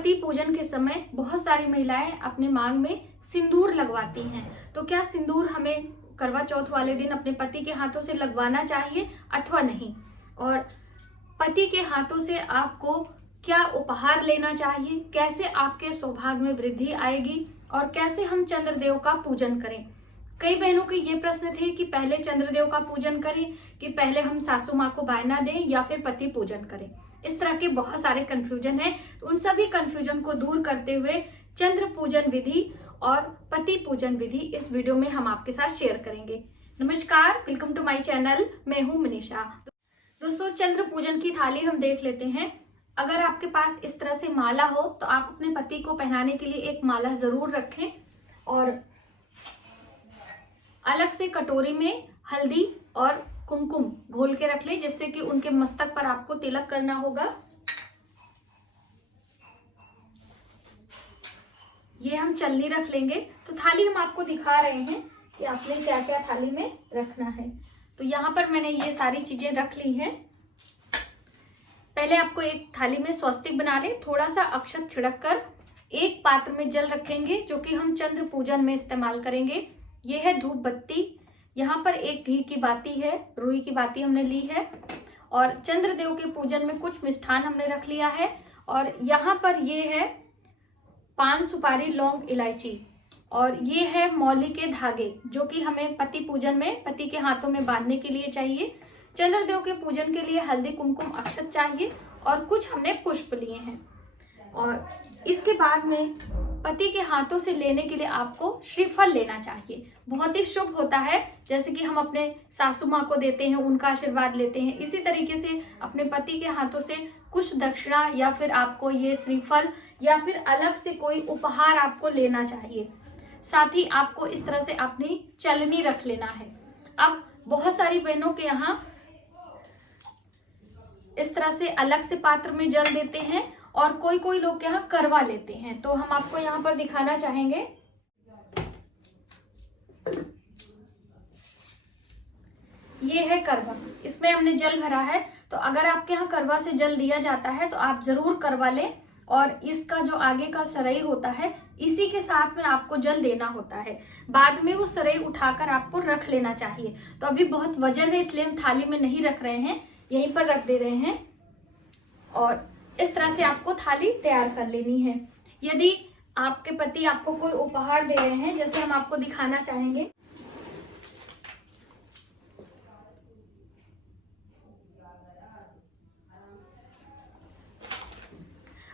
पति पूजन के समय बहुत सारी महिलाएं अपने मांग में सिंदूर लगवाती हैं। तो क्या सिंदूर हमें करवा चौथ वाले दिन अपने पति के हाथों से लगवाना चाहिए अथवा नहीं? और पति के हाथों से आपको क्या उपहार लेना चाहिए, कैसे आपके सौभाग्य में वृद्धि आएगी और कैसे हम चंद्रदेव का पूजन करें। कई बहनों के ये प्रश्न थे कि पहले चंद्रदेव का पूजन करें कि पहले हम सासू माँ को बायना दें या फिर पति पूजन करें। इस तरह के बहुत सारे कंफ्यूजन है। तो उन सभी कंफ्यूजन को दूर करते हुए चंद्र पूजन विधि और पति पूजन विधि इस वीडियो में हम आपके साथ शेयर करेंगे। नमस्कार, वेलकम टू माय चैनल। मैं हूं मनीषा। दोस्तों, चंद्र पूजन की थाली हम देख लेते हैं। अगर आपके पास इस तरह से माला हो तो आप अपने पति को पहनाने के लिए एक माला जरूर रखें और अलग से कटोरी में हल्दी और कुमकुम घोल के रख ले, जिससे कि उनके मस्तक पर आपको तिलक करना होगा। ये हम चलनी रख लेंगे। तो थाली हम आपको दिखा रहे हैं कि आपने क्या क्या थाली में रखना है। तो यहाँ पर मैंने ये सारी चीजें रख ली हैं। पहले आपको एक थाली में स्वस्तिक बना ले, थोड़ा सा अक्षत छिड़क कर एक पात्र में जल रखेंगे जो कि हम चंद्र पूजन में इस्तेमाल करेंगे। ये है धूप बत्ती। यहाँ पर एक घी की बाती है, रुई की बाती हमने ली है और चंद्रदेव के पूजन में कुछ मिष्ठान हमने रख लिया है। और यहाँ पर ये है पान, सुपारी, लौंग, इलायची और ये है मौली के धागे जो कि हमें पति पूजन में पति के हाथों में बांधने के लिए चाहिए। चंद्रदेव के पूजन के लिए हल्दी, कुमकुम, अक्षत चाहिए और कुछ हमने पुष्प लिए हैं। और इसके बाद में पति के हाथों से लेने के लिए आपको श्रीफल लेना चाहिए। बहुत ही शुभ होता है, जैसे कि हम अपने सासू माँ को देते हैं, उनका आशीर्वाद लेते हैं। इसी तरीके से अपने पति के हाथों से कुछ दक्षिणा या फिर आपको ये श्रीफल या फिर अलग से कोई उपहार आपको लेना चाहिए। साथ ही आपको इस तरह से अपनी चलनी रख लेना है। अब बहुत सारी बहनों के यहाँ इस तरह से अलग से पात्र में जल देते हैं और कोई कोई लोग यहाँ करवा लेते हैं। तो हम आपको यहाँ पर दिखाना चाहेंगे। ये है करवा, इसमें हमने जल भरा है। तो अगर आपके यहाँ करवा से जल दिया जाता है तो आप जरूर करवा लें। और इसका जो आगे का सरई होता है, इसी के साथ में आपको जल देना होता है। बाद में वो सरई उठाकर आपको रख लेना चाहिए। तो अभी बहुत वजन है, इसलिए हम थाली में नहीं रख रहे हैं, यहीं पर रख दे रहे हैं। और इस तरह से आपको थाली तैयार कर लेनी है। यदि आपके पति आपको कोई उपहार दे रहे हैं, जैसे हम आपको दिखाना चाहेंगे।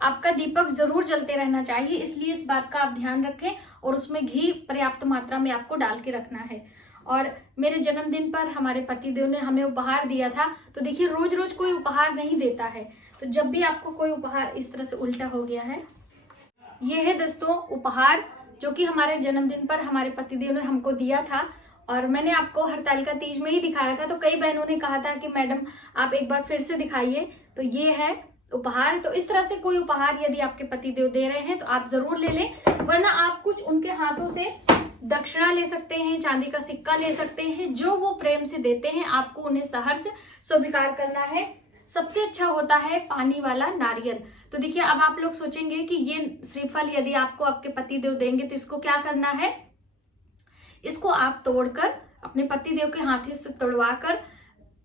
आपका दीपक जरूर जलते रहना चाहिए, इसलिए इस बात का आप ध्यान रखें और उसमें घी पर्याप्त मात्रा में आपको डाल के रखना है। और मेरे जन्मदिन पर हमारे पतिदेव ने हमें उपहार दिया था। तो देखिए, रोज रोज कोई उपहार नहीं देता है। तो जब भी आपको कोई उपहार इस तरह से उल्टा हो गया है, ये है दोस्तों उपहार जो कि हमारे जन्मदिन पर हमारे पतिदेव ने हमको दिया था। और मैंने आपको हरतालिका तीज में ही दिखाया था। तो कई बहनों ने कहा था कि मैडम आप एक बार फिर से दिखाइए। तो ये है उपहार। तो इस तरह से कोई उपहार यदि आपके पतिदेव दे रहे हैं तो आप जरूर ले लें, वरना आप कुछ उनके हाथों से दक्षिणा ले सकते हैं, चांदी का सिक्का ले सकते हैं। जो वो प्रेम से देते हैं आपको उन्हें सहर्ष स्वीकार करना है। सबसे अच्छा होता है पानी वाला नारियल। तो देखिए, अब आप लोग सोचेंगे कि ये श्रीफल यदि आपको आपके पतिदेव देंगे तो इसको क्या करना है। इसको आप तोड़कर अपने पतिदेव के हाथों से तोड़वा कर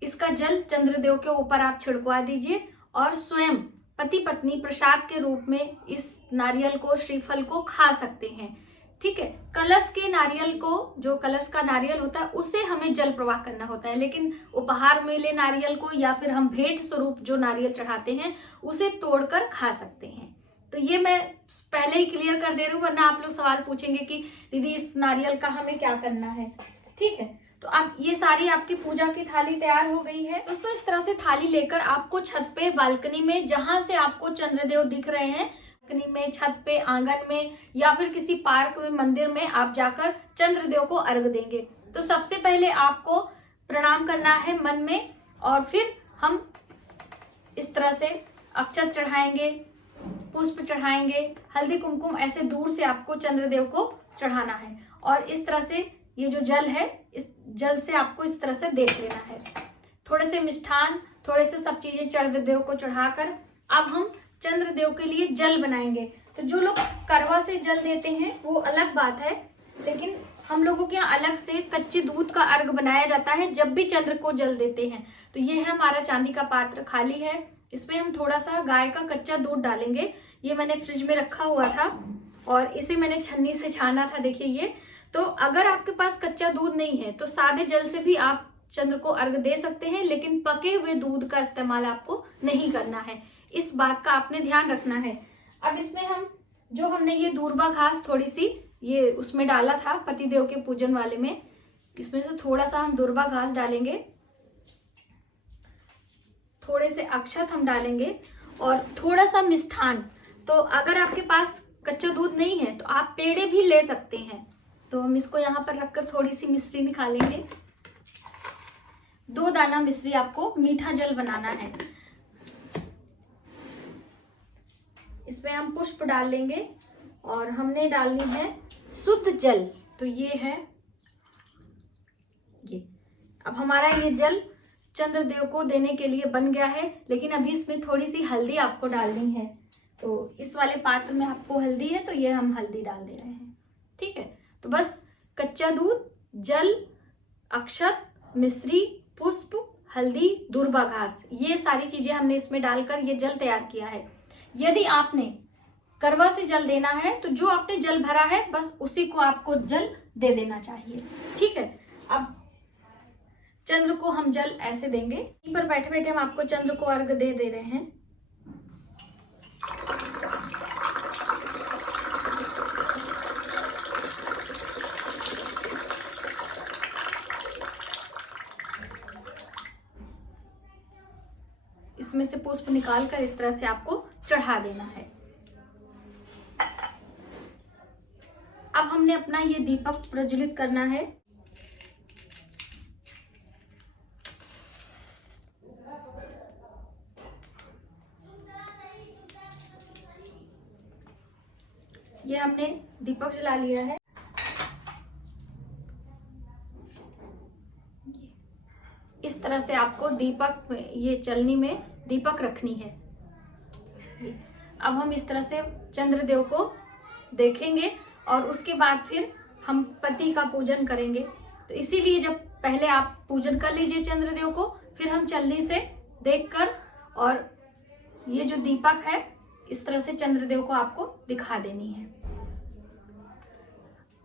इसका जल चंद्रदेव के ऊपर आप छिड़कवा दीजिए और स्वयं पति पत्नी प्रसाद के रूप में इस नारियल को, श्रीफल को खा सकते हैं। ठीक है। कलश के नारियल को, जो कलश का नारियल होता है, उसे हमें जल प्रवाह करना होता है, लेकिन उपहार मिले नारियल को या फिर हम भेंट स्वरूप जो नारियल चढ़ाते हैं उसे तोड़कर खा सकते हैं। तो ये मैं पहले ही क्लियर कर दे रही हूँ, वरना आप लोग सवाल पूछेंगे कि दीदी इस नारियल का हमें क्या करना है। ठीक है। तो अब ये सारी आपकी पूजा की थाली तैयार हो गई है। दोस्तों, इस तरह से थाली लेकर आपको छत पे, बालकनी में, जहां से आपको चंद्रदेव दिख रहे हैं, बालकनी में, छत पे, आंगन में या फिर किसी पार्क में, मंदिर में आप जाकर चंद्रदेव को अर्घ देंगे। तो सबसे पहले आपको प्रणाम करना है मन में और फिर हम इस तरह से अक्षत चढ़ाएंगे, पुष्प चढ़ाएंगे, हल्दी, कुमकुम ऐसे दूर से आपको चंद्रदेव को चढ़ाना है। और इस तरह से ये जो जल है, इस जल से आपको इस तरह से देख लेना है। थोड़े से मिष्ठान, थोड़े से सब चीजें चंद्रदेव को चढ़ाकर अब हम चंद्रदेव के लिए जल बनाएंगे। तो जो लोग करवा से जल देते हैं वो अलग बात है, लेकिन हम लोगों के यहाँ अलग से कच्चे दूध का अर्घ बनाया जाता है जब भी चंद्र को जल देते हैं। तो ये है हमारा चांदी का पात्र खाली है, इसमें हम थोड़ा सा गाय का कच्चा दूध डालेंगे। ये मैंने फ्रिज में रखा हुआ था और इसे मैंने छन्नी से छाना था, देखिए ये। तो अगर आपके पास कच्चा दूध नहीं है तो सादे जल से भी आप चंद्र को अर्घ दे सकते हैं, लेकिन पके हुए दूध का इस्तेमाल आपको नहीं करना है, इस बात का आपने ध्यान रखना है। अब इसमें हमने ये दूर्वा घास थोड़ी सी ये उसमें डाला था पतिदेव के पूजन वाले में, इसमें से थोड़ा सा हम दूर्वा घास डालेंगे, थोड़े से अक्षत हम डालेंगे और थोड़ा सा मिष्ठान। तो अगर आपके पास कच्चा दूध नहीं है तो आप पेड़े भी ले सकते हैं। तो हम इसको यहाँ पर रखकर थोड़ी सी मिश्री निकालेंगे। 2 दाना मिश्री आपको मीठा जल बनाना है। इसमें हम पुष्प डाल लेंगे और हमने डालनी है शुद्ध जल। तो ये है ये। अब हमारा ये जल चंद्रदेव को देने के लिए बन गया है, लेकिन अभी इसमें थोड़ी सी हल्दी आपको डालनी है। तो इस वाले पात्र में आपको हल्दी है, तो ये हम हल्दी डाल दे रहे हैं, ठीक है। तो बस कच्चा दूध, जल, अक्षत, मिश्री, पुष्प, हल्दी, दूर्वा घास, ये सारी चीजें हमने इसमें डालकर ये जल तैयार किया है। यदि आपने करवा से जल देना है तो जो आपने जल भरा है बस उसी को आपको जल दे देना चाहिए, ठीक है। अब चंद्र को हम जल ऐसे देंगे, यहीं पर बैठे बैठे हम आपको चंद्र को अर्घ दे रहे हैं। इसमें से पुष्प निकालकर इस तरह से आपको चढ़ा देना है। अब हमने अपना ये दीपक प्रज्वलित करना है। ये हमने दीपक जला लिया है। इस तरह से आपको दीपक ये चलनी में दीपक रखनी है। अब हम इस तरह से चंद्रदेव को देखेंगे और उसके बाद फिर हम पति का पूजन करेंगे। तो इसीलिए जब पहले आप पूजन कर लीजिए चंद्रदेव को, फिर हम चलनी से देखकर और ये जो दीपक है इस तरह से चंद्रदेव को आपको दिखा देनी है।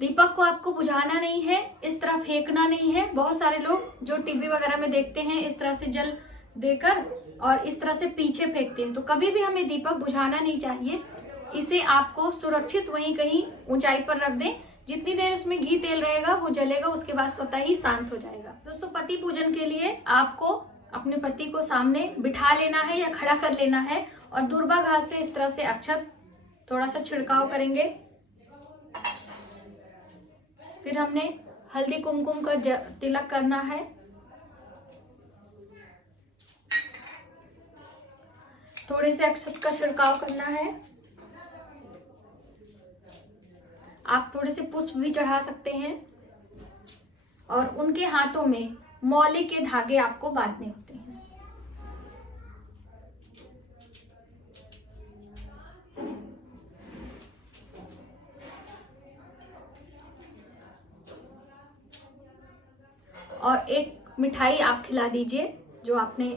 दीपक को आपको बुझाना नहीं है, इस तरह फेंकना नहीं है। बहुत सारे लोग जो टीवी वगैरह में देखते हैं इस तरह से जल देकर और इस तरह से पीछे फेंकते हैं, तो कभी भी हमें दीपक बुझाना नहीं चाहिए। इसे आपको सुरक्षित वहीं कहीं ऊंचाई पर रख दें। जितनी देर इसमें घी तेल रहेगा वो जलेगा, उसके बाद स्वतः ही शांत हो जाएगा। दोस्तों, पति पूजन के लिए आपको अपने पति को सामने बिठा लेना है या खड़ा कर लेना है और दूर्वा घास से इस तरह से अक्षत थोड़ा सा छिड़काव करेंगे। फिर हमने हल्दी कुमकुम का तिलक करना है। थोड़े से अक्षत का छिड़काव करना है। आप थोड़े से पुष्प भी चढ़ा सकते हैं और उनके हाथों में मौली के धागे आपको बांधने होते हैं। और एक मिठाई आप खिला दीजिए, जो आपने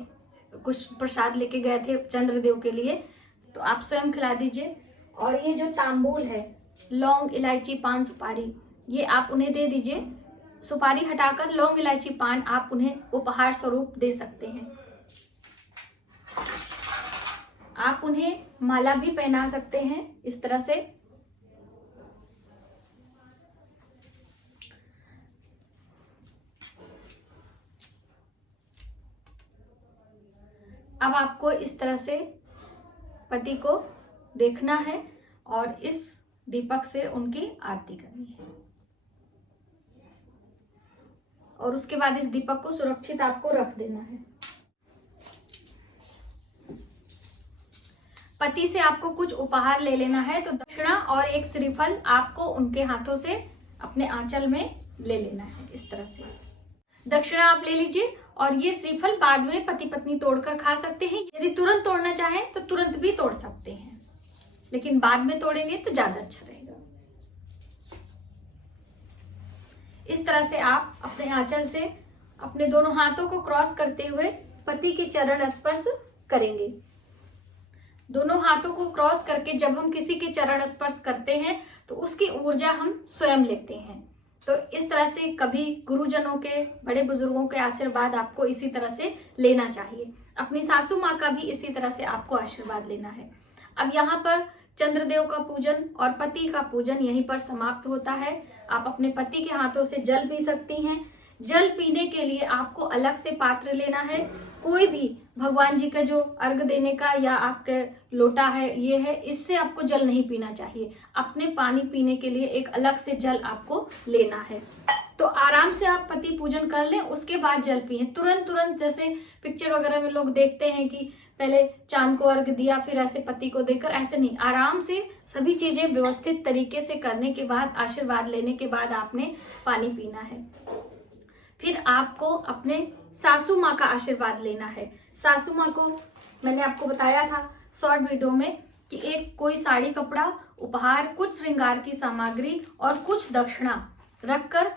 कुछ प्रसाद लेके गए थे चंद्रदेव के लिए, तो आप स्वयं खिला दीजिए। और ये जो तांबूल है, लौंग, इलायची, पान, सुपारी, ये आप उन्हें दे दीजिए। सुपारी हटाकर लौंग, इलायची, पान आप उन्हें उपहार स्वरूप दे सकते हैं। आप उन्हें माला भी पहना सकते हैं इस तरह से। अब आपको इस तरह से पति को देखना है और इस दीपक से उनकी आरती करनी है और उसके बाद इस दीपक को सुरक्षित आपको रख देना है। पति से आपको कुछ उपहार ले लेना है, तो दक्षिणा और एक श्रीफल आपको उनके हाथों से अपने आंचल में ले लेना है। इस तरह से दक्षिणा आप ले लीजिए और ये श्रीफल बाद में पति पत्नी तोड़कर खा सकते हैं। यदि तुरंत तोड़ना चाहें तो तुरंत भी तोड़ सकते हैं, लेकिन बाद में तोड़ेंगे तो ज्यादा अच्छा रहेगा। इस तरह से आप अपने आंचल से अपने दोनों हाथों को क्रॉस करते हुए पति के चरण स्पर्श करेंगे। दोनों हाथों को क्रॉस करके जब हम किसी के चरण स्पर्श करते हैं तो उसकी ऊर्जा हम स्वयं लेते हैं। तो इस तरह से कभी गुरुजनों के, बड़े बुजुर्गों के आशीर्वाद आपको इसी तरह से लेना चाहिए। अपनी सासू माँ का भी इसी तरह से आपको आशीर्वाद लेना है। अब यहाँ पर चंद्रदेव का पूजन और पति का पूजन यहीं पर समाप्त होता है। आप अपने पति के हाथों से जल पी सकती हैं। जल पीने के लिए आपको अलग से पात्र लेना है। कोई भी भगवान जी का जो अर्घ देने का या आपके लोटा है, ये है, इससे आपको जल नहीं पीना चाहिए। अपने पानी पीने के लिए एक अलग से जल आपको लेना है। तो आराम से आप पति पूजन कर लें, उसके बाद जल पिए। तुरंत जैसे पिक्चर वगैरह में लोग देखते हैं कि पहले चांद को अर्घ दिया फिर ऐसे पति को देकर, ऐसे नहीं। आराम से सभी चीजें व्यवस्थित तरीके से करने के बाद, आशीर्वाद लेने के बाद आपने पानी पीना है। फिर आपको अपने सासू माँ का आशीर्वाद लेना है। सासू माँ को मैंने आपको बताया था शॉर्ट वीडियो में कि एक कोई साड़ी, कपड़ा, उपहार, कुछ श्रृंगार की सामग्री और कुछ दक्षिणा रखकर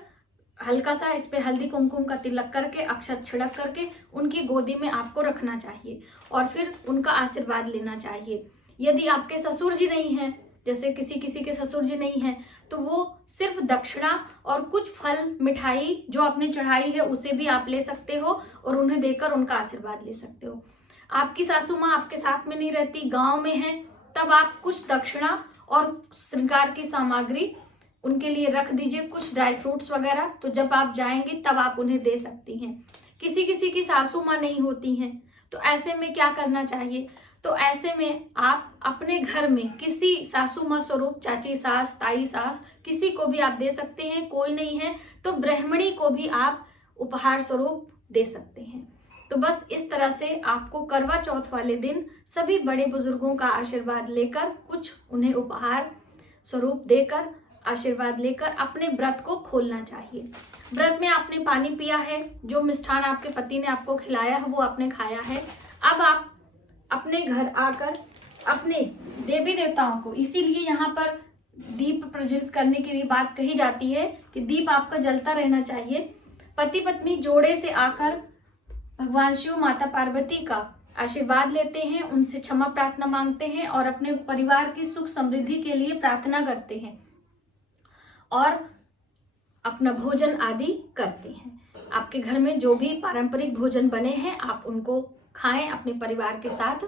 हल्का सा इस पे हल्दी कुमकुम का तिलक करके, अक्षत छिड़क करके उनकी गोदी में आपको रखना चाहिए और फिर उनका आशीर्वाद लेना चाहिए। यदि आपके ससुर जी नहीं हैं, जैसे किसी के ससुर जी नहीं हैं, तो वो सिर्फ दक्षिणा और कुछ फल, मिठाई जो आपने चढ़ाई है उसे भी आप ले सकते हो और उन्हें देकर उनका आशीर्वाद ले सकते हो। आपकी सासू माँ आपके साथ में नहीं रहती, गांव में है, तब आप कुछ दक्षिणा और श्रृंगार की सामग्री उनके लिए रख दीजिए, कुछ ड्राई फ्रूट्स वगैरह। तो जब आप जाएंगे तब आप उन्हें दे सकती हैं। किसी की सासू माँ नहीं होती हैं, तो ऐसे में क्या करना चाहिए? तो ऐसे में आप अपने घर में किसी सासू माँ स्वरूप, चाची सास, ताई सास, किसी को भी आप दे सकते हैं। कोई नहीं है तो ब्राह्मणी को भी आप उपहार स्वरूप दे सकते हैं। तो बस इस तरह से आपको करवा चौथ वाले दिन सभी बड़े बुजुर्गों का आशीर्वाद लेकर, कुछ उन्हें उपहार स्वरूप देकर, आशीर्वाद लेकर अपने व्रत को खोलना चाहिए। व्रत में आपने पानी पिया है, जो मिष्ठान आपके पति ने आपको खिलाया है वो आपने खाया है। अब आप अपने घर आकर अपने देवी देवताओं को, इसीलिए यहाँ पर दीप प्रज्वलित करने के लिए बात कही जाती है कि दीप आपका जलता रहना चाहिए। पति पत्नी जोड़े से आकर भगवान शिव, माता पार्वती का आशीर्वाद लेते हैं, उनसे क्षमा प्रार्थना मांगते हैं और अपने परिवार की सुख समृद्धि के लिए प्रार्थना करते हैं और अपना भोजन आदि करते हैं। आपके घर में जो भी पारंपरिक भोजन बने हैं आप उनको खाएं, अपने परिवार के साथ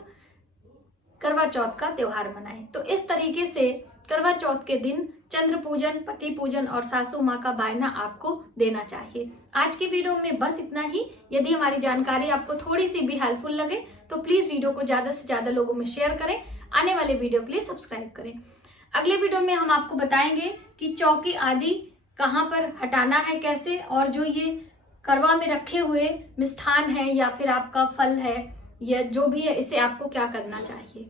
करवा चौथ का त्योहार मनाएं। तो इस तरीके से करवा चौथ के दिन चंद्र पूजन, पति पूजन और सासू माँ का बायना आपको देना चाहिए। आज की वीडियो में बस इतना ही। यदि हमारी जानकारी आपको थोड़ी सी भी हेल्पफुल लगे तो प्लीज वीडियो को ज्यादा से ज्यादा लोगों में शेयर करें। आने वाले वीडियो के लिए सब्सक्राइब करें। अगले वीडियो में हम आपको बताएंगे कि चौकी आदि कहाँ पर हटाना है, कैसे, और जो ये करवा में रखे हुए मिष्ठान है या फिर आपका फल है या जो भी है, इसे आपको क्या करना चाहिए।